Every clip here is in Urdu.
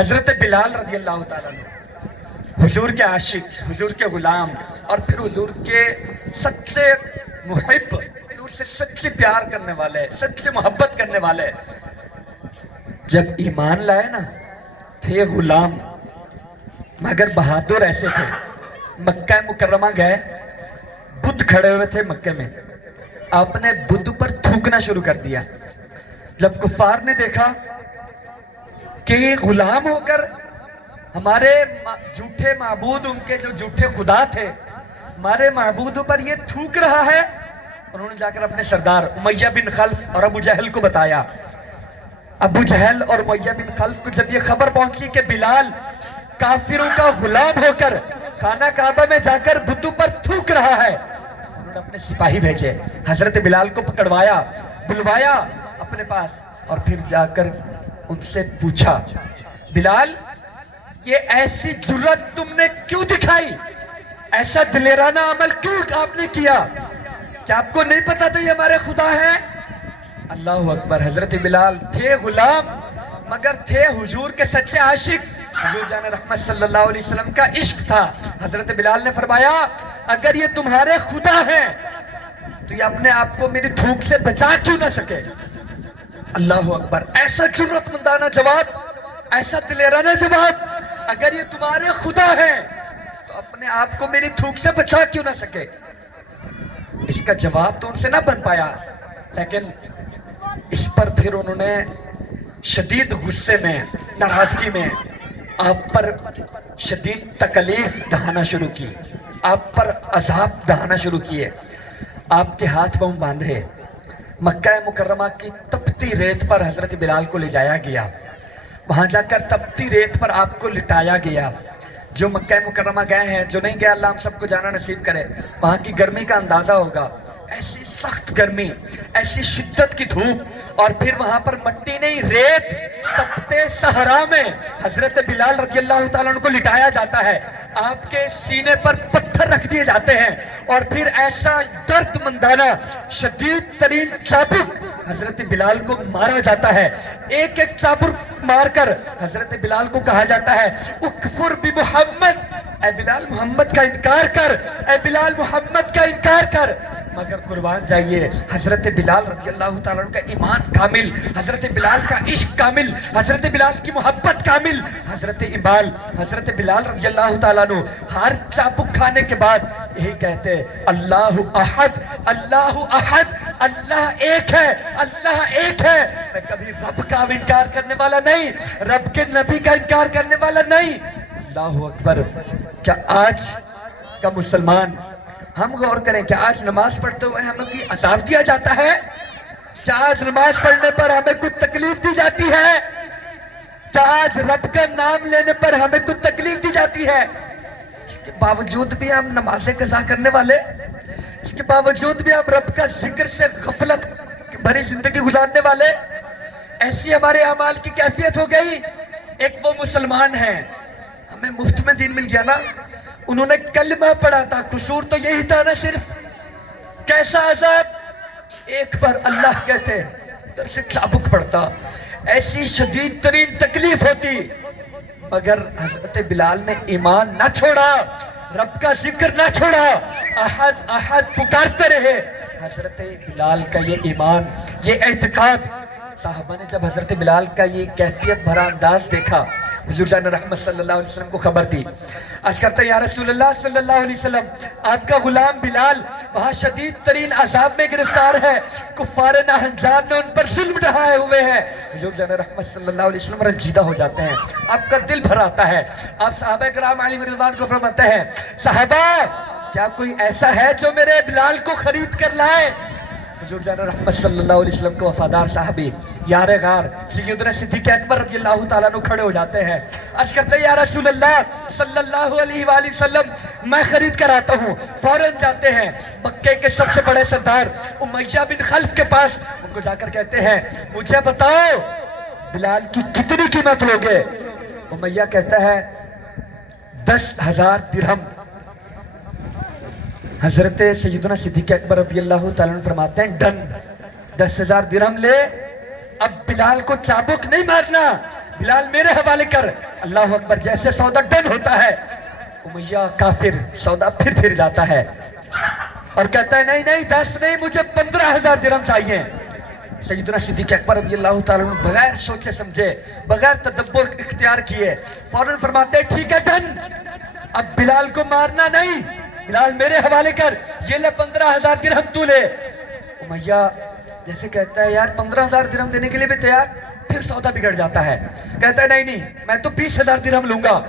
حضرت بلال رضی اللہ تعالیٰ عنہ حضور کے عاشق، حضور کے غلام، اور پھر حضور کے سچے محب، حضور سے سچے پیار کرنے والے، سچے محبت کرنے والے، جب ایمان لائے نا تھے غلام مگر بہادر ایسے تھے۔ مکہ مکرمہ گئے، بدھ کھڑے ہوئے تھے مکہ میں، آپ نے بدھ پر تھوکنا شروع کر دیا۔ جب کفار نے دیکھا کہ یہ غلام ہو کر ہمارے جھوٹے معبود، ان کے جو جھوٹے خدا تھے، ہمارے معبودوں پر یہ تھوک رہا ہے، انہوں نے جا کر اپنے سردار امیہ بن خلف اور ابو جہل کو بتایا۔ ابو جہل اور امیہ بن خلف کو جب یہ خبر پہنچی کہ بلال کافروں کا غلام ہو کر خانہ کعبہ میں جا کر بتوں پر تھوک رہا ہے، انہوں نے اپنے سپاہی بھیجے، حضرت بلال کو پکڑوایا، بلوایا اپنے پاس، اور پھر جا کر ان سے پوچھا، بلال یہ ایسی جرت تم نے کیوں دکھائی؟ ایسا دلیرانہ عمل کیوں آپ نے کیا؟ کیا آپ کو نہیں پتا تھا یہ ہمارے خدا ہیں؟ اللہ اکبر۔ حضرت بلال تھے غلام مگر تھے حضور کے سچے عاشق، حضور جان رحمت صلی اللہ علیہ وسلم کا عشق تھا۔ حضرت بلال نے فرمایا اگر یہ تمہارے خدا ہیں تو یہ اپنے آپ کو میری تھوک سے بچا کیوں نہ سکے؟ اللہ اکبر۔ ایسا جرت مندانہ جواب، ایسا دلیرانہ جواب، اگر یہ تمہارے خدا ہیں تو اپنے آپ کو میری تھوک سے بچا کیوں نہ سکے؟ اس کا جواب تو ان سے نہ بن پایا، لیکن اس پر پھر انہوں نے شدید غصے میں، ناراضگی میں آپ پر شدید تکلیف ڈھانا شروع کی، آپ پر عذاب ڈھانا شروع کیے، آپ کے ہاتھ پاؤں باندھے، مکہ مکرمہ کی تپتی ریت پر حضرت بلال کو لے جایا گیا، وہاں جا کر تپتی ریت پر آپ کو لٹایا گیا۔ جو مکہ مکرمہ گئے ہیں، جو نہیں گیا، اللہ ہم سب کو جانا نصیب کرے، وہاں کی گرمی کا اندازہ ہوگا، ایسی سخت گرمی، ایسی شدت کی دھوپ، اور پھر وہاں پر مٹی نہیں ریت، تپتے صحرا میں حضرت بلال رضی اللہ تعالیٰ عنہ کو لٹایا جاتا ہے، آپ کے سینے پر پتھر رکھ دیے جاتے ہیں، اور پھر ایسا درد مندانہ شدید ترین چابک حضرت بلال کو مارا جاتا ہے۔ ایک ایک چابک مار کر حضرت بلال کو کہا جاتا ہے اکفر بمحمد، اے بلال محمد کا انکار کر، اے بلال محمد کا انکار کر۔ مگر قربان جائیے حضرت بلال رضی اللہ تعالیٰ عنہ کا ایمان کامل، حضرت بلال کا عشق کامل، حضرت بلال کی محبت کامل، حضرت بلال رضی اللہ تعالیٰ عنہ ہر چابک کھانے کے بعد یہی کہتے اللہ احد، اللہ احد، اللہ ایک ہے، اللہ ایک ہے۔ میں کبھی رب کا انکار کرنے والا نہیں، رب کے نبی کا انکار کرنے والا نہیں۔ اللہ اکبر۔ کیا آج کا مسلمان، ہم غور کریں، کہ آج نماز پڑھتے ہوئے ہمیں کوئی عذاب دیا جاتا ہے؟ کیا آج نماز پڑھنے پر ہمیں کوئی تکلیف دی جاتی ہے؟ کیا آج رب کا نام لینے پر ہمیں کوئی تکلیف دی جاتی ہے؟ اس کے باوجود بھی ہم نمازیں قضا کرنے والے، اس کے باوجود بھی ہم رب کا ذکر سے غفلت بھری زندگی گزارنے والے، ایسی ہمارے اعمال کی کیفیت ہو گئی۔ ایک وہ مسلمان ہیں، ہمیں مفت میں دین مل گیا نا، انہوں نے کلمہ پڑھا تھا، قصور تو یہی تھا نا صرف، کیسا عذاب، ایک بار اللہ کہتے در سے چابک پڑتا، ایسی شدید ترین تکلیف ہوتی، مگر حضرت بلال نے ایمان نہ چھوڑا، رب کا ذکر نہ چھوڑا، احد احد پکارتے رہے۔ حضرت بلال کا یہ ایمان، یہ اعتقاد، صحابہ نے جب حضرت بلال کا یہ کیفیت بھرا انداز دیکھا، حضور جان رحمت صلی اللہ علیہ وسلم کو خبر دی، عرض کرتا یا رسول اللہ صلی اللہ علیہ وسلم، آپ کا غلام بلال وہاں شدید ترین عذاب میں گرفتار ہے، کفار ناہنجار نے ان پر ظلم ڈھائے ہوئے ہیں۔ حضور جان رحمت صلی اللہ علیہ وسلم رنجیدہ ہو جاتے ہیں، آپ کا دل بھر آتا ہے، آپ صحابہ کرام علیہ رضوان کو فرماتے ہیں صحابہ کیا کوئی ایسا ہے جو میرے بلال کو خرید کر لائے؟ حضور جان رحمت صلی اللہ علیہ وسلم کو وفادار صحابی یار غار سیدنا صدیق اکبر رضی اللہ تعالیٰ عنہ کھڑے ہو جاتے ہیں، عرض کرتے ہیں یا رسول اللہ صلی اللہ علیہ وآلہ وسلم میں خرید کر آتا ہوں۔ فوراً جاتے ہیں مکے کے سب سے بڑے سردار امیہ بن خلف کے پاس، ان کو جا کر کہتے ہیں مجھے بتاؤ بلال کی کتنی قیمت لوگے؟ امیہ کہتا ہے 10,000 درہم۔ حضرت سیدنا صدیق اکبر رضی اللہ تعالیٰ عنہ فرماتے ہیں ڈن، 10,000 درہم لے، اب بلال کو چابک نہیں مارنا، بلال میرے حوالے کر۔ اللہ اکبر، جیسے سودا ڈن ہوتا ہے امیہ کافر سودا پھر جاتا ہے اور کہتا ہے نہیں نہیں 10 نہیں، مجھے 15,000 درہم چاہیے۔ سیدنا صدیق اکبر رضی اللہ تعالیٰ عنہ بغیر سوچے سمجھے، بغیر تدبر اختیار کیے فوراً فرماتے ہیں ٹھیک ہے ڈن، اب بلال کو مارنا نہیں، بلال میرے حوالے کر، یہ لے 15,000 درہم تو لے۔ امیہ جیسے کہتا ہے یار 15,000 درہم دینے کے لیے بھی تیار، پھر سودا بگڑ جاتا ہے، کہتا ہے نہیں میں تو 20,000 درہم لوں گا۔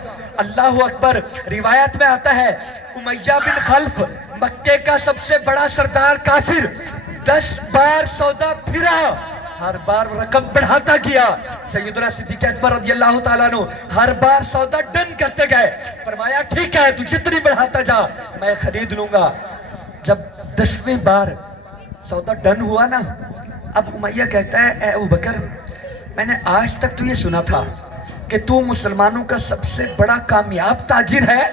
اللہ اکبر، روایت میں آتا ہے امیہ بن خلف مکے کا سب سے بڑا سردار کافر 10 بار سودا پھرا، ہر بار رقم بڑھاتا گیا۔ سیدنا صدیق اکبر رضی اللہ تعالیٰ عنہ ہر بار سودا ڈن کرتے گئے، فرمایا ٹھیک ہے تو جتنی بڑھاتا جا میں خرید لوں گا۔ جب 10ویں بار سودا ڈن ہوا نا، اب امیہ کہتا ہے اے ابوبکر، میں نے آج تک تو یہ سنا تھا کہ تو مسلمانوں کا سب سے بڑا کامیاب تاجر ہے،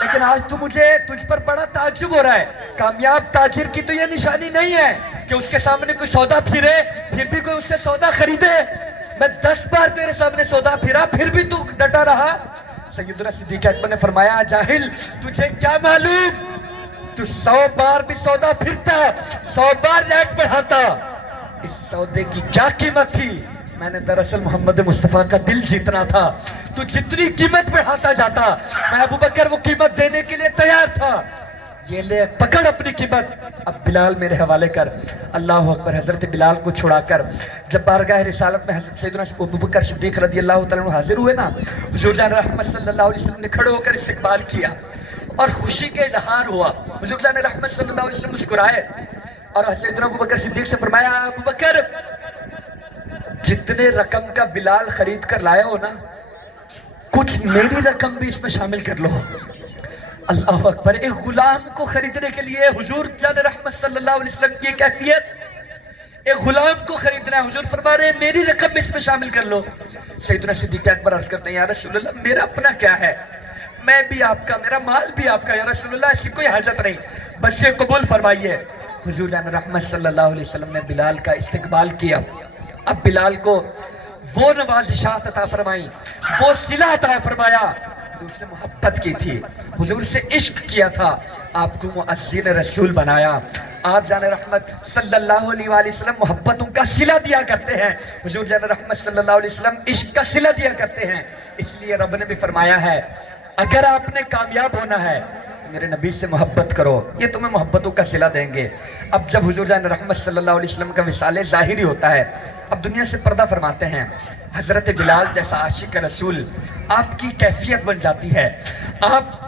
لیکن آج تو مجھے تجھ پر بڑا تعجب ہو رہا ہے۔ کامیاب تاجر کی تو یہ نشانی نہیں ہے کہ اس کے سامنے کوئی سودا پھرے پھر بھی کوئی اس سے سودا خریدے۔ میں 10 بار تیرے سامنے سودا پھرا پھر بھی تو ڈٹا رہا۔ سیدنا صدیق اکبر نے فرمایا جاہل، تجھے کیا معلوم، تو 100 بار بھی سودا پھرتا، 100 بار ریٹ بڑھاتا، اس سودے کی کیا قیمت تھی؟ میں نے دراصل محمد مصطفیٰ کا دل جیتنا تھا، تو جتنی قیمت بڑھاتا جاتا میں ابوبکر وہ قیمت دینے کے لیے تیار تھا۔ یہ لے پکڑ اپنی قیمت، اب بلال میرے حوالے کر۔ اللہ اکبر، حضرت بلال کو چھڑا کر جب بارگاہ رسالت میں حضرت سیدنا ابوبکر صدیق رضی اللہ تعالیٰ عنہ حاضر ہوئے نا، حضور جان رحمت صلی اللہ علیہ وسلم نے کھڑے ہو کر استقبال کیا اور خوشی کے اظہار ہوا۔ حضور جان رحمت صلی اللہ علیہ وسلم مسکرائے اور حضرت ابوبکر صدیق سے فرمایا ابوبکر، جتنے رقم کا بلال خرید کر لائے ہو نا، کچھ میری رقم بھی اس میں شامل کر لو۔ اللہ اکبر، ایک غلام کو خریدنے کے لیے حضور جان رحمت صلی اللہ علیہ وسلم کی کیفیت، ایک غلام کو خریدنا ہے، حضور فرما رہے ہیں میری رقم بھی اس میں شامل کر لو۔ سیدنا صدیق اکبر عرض کرتے ہیں یا رسول اللہ میرا اپنا کیا ہے، میں بھی آپ کا، میرا مال بھی آپ کا، یا رسول اللہ ایسی کوئی حاجت نہیں، بس یہ قبول فرمائیے۔ حضور جان رحمت صلی اللہ علیہ وسلم نے بلال کا استقبال کیا۔ اب بلال کو وہ نوازشات عطا فرمائیں، وہ صلہ عطا فرمایا، حضور سے محبت کی تھی، حضور سے عشق کیا تھا، آپ کو مؤذن رسول بنایا۔ آپ جان رحمت صلی اللہ علیہ وآلہ وسلم محبتوں کا صلہ دیا کرتے ہیں، حضور جان رحمت صلی اللہ علیہ وسلم عشق کا صلہ دیا کرتے ہیں۔ اس لیے رب نے بھی فرمایا ہے اگر آپ نے کامیاب ہونا ہے تو میرے نبی سے محبت کرو، یہ تمہیں محبتوں کا صلہ دیں گے۔ اب جب حضور جان رحمت صلی اللہ علیہ وسلم کا وصال ظاہری ہوتا ہے، اب دنیا سے پردہ فرماتے ہیں، حضرت بلال جیسا عاشق رسول آپ کی کیفیت بن جاتی ہے۔ آپ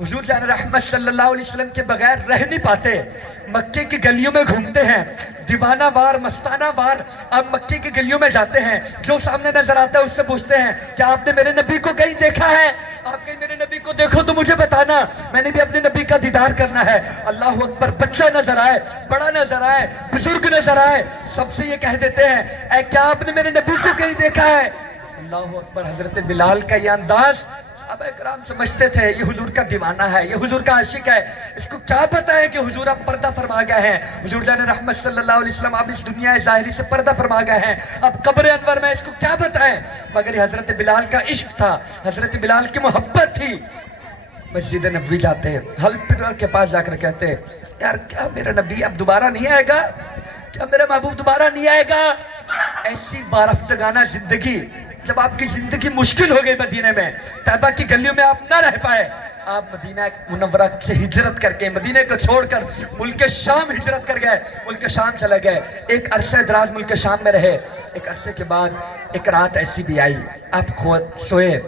حضور جان رحمت صلی اللہ علیہ وسلم کے بغیر رہ نہیں پاتے، مکے کی گلیوں میں گھومتے ہیں، دیوانہ وار مستانہ وار آپ مکے کی گلیوں میں جاتے ہیں، جو سامنے نظر آتا ہے اس سے پوچھتے ہیں کیا آپ نے میرے نبی کو کہیں دیکھا ہے؟ آپ کہیں میرے نبی کو دیکھو تو مجھے بتانا، میں نے بھی اپنے نبی کا دیدار کرنا ہے۔ اللہ اکبر، بچہ نظر آئے، بڑا نظر آئے، بزرگ نظر آئے، سب سے یہ کہہ دیتے ہیں اے کیا آپ نے میرے نبی کو کہیں دیکھا ہے؟ اللہ اکبر، حضرت بلال کا یہ انداز صحابہ کرام سمجھتے تھے یہ حضور کا دیوانہ ہے، یہ حضور کا عاشق ہے، اس کو کیا پتہ ہے کہ حضور اب پردہ فرما گئے ہیں، حضور جان رحمت صلی اللہ علیہ وسلم اب اس دنیا ظاہری سے پردہ فرما گئے ہیں، اب قبر انور میں اس کو کیا بتائیں؟ مگر یہ حضرت بلال کا عشق تھا، حضرت بلال کی محبت تھی۔ مسجد نبوی جاتے ہیں، حل پرر کے پاس جا کر کہتے ہیں یار کیا میرا نبی اب دوبارہ نہیں آئے گا؟ کیا میرا محبوب دوبارہ نہیں آئے گا؟ ایسی وارفتگانہ زندگی، جب آپ کی زندگی مشکل ہو گئی مدینہ میں، طیبہ کی گلیوں میں آپ نہ رہ پائے، آپ مدینہ منورہ سے ہجرت کر کے، مدینہ کو چھوڑ کر ملک شام ہجرت کر گئے، ملک شام چلے گئے، ایک عرصہ دراز ملک شام میں رہے۔ ایک عرصے کے بعد ایک رات ایسی بھی آئی، آپ خود سوئے،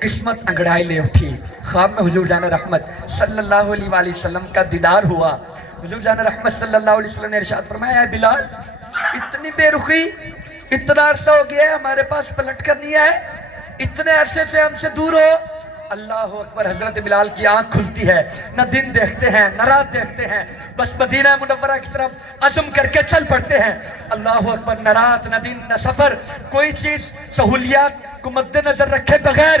قسمت انگڑائی لے اٹھی، خواب میں حضور جان رحمت صلی اللہ علیہ وآلہ وسلم کا دیدار ہوا۔ حضور جان رحمت صلی اللہ علیہ وسلم نے ارشاد فرمایا اے بلال، اتنی بے رخی، اتنا عرصہ ہو گیا ہے ہمارے پاس پلٹ کر نہیں آئے، اتنے عرصے سے ہم سے دور ہو۔ اللہ اکبر، حضرت بلال کی آنکھ کھلتی ہے، نہ دن دیکھتے ہیں نہ رات دیکھتے ہیں، بس مدینہ منورہ کی طرف عزم کر کے چل پڑتے ہیں۔ اللہ اکبر، نہ رات نہ دن نہ سفر، کوئی چیز سہولیات کو مد نظر رکھے بغیر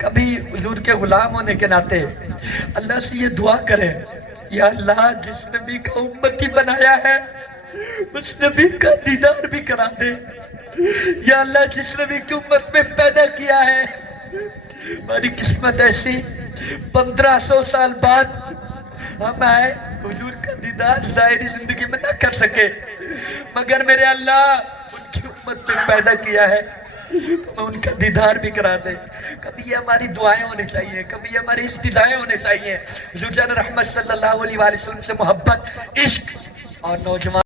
کبھی حضور کے غلام ہونے کے ناطے اللہ سے یہ دعا کریں، یا اللہ جس نبی کا امتی بنایا ہے اس نبی کا دیدار بھی کرا دے، یا اللہ جس نبی کی امت میں پیدا کیا ہے، ہماری قسمت ایسی 1500 سال بعد ہم آئے حضور کا دیدار ظاہری زندگی میں نہ کر سکے، مگر میرے اللہ ان کی امت میں پیدا کیا ہے تو میں ان کا دیدار بھی کرا دے۔ کبھی یہ ہماری دعائیں ہونی چاہیے، کبھی یہ ہماری التجائیں ہونے چاہیے، حضور جان رحمت صلی اللہ علیہ وآلہ وسلم سے محبت، عشق اور نوجوان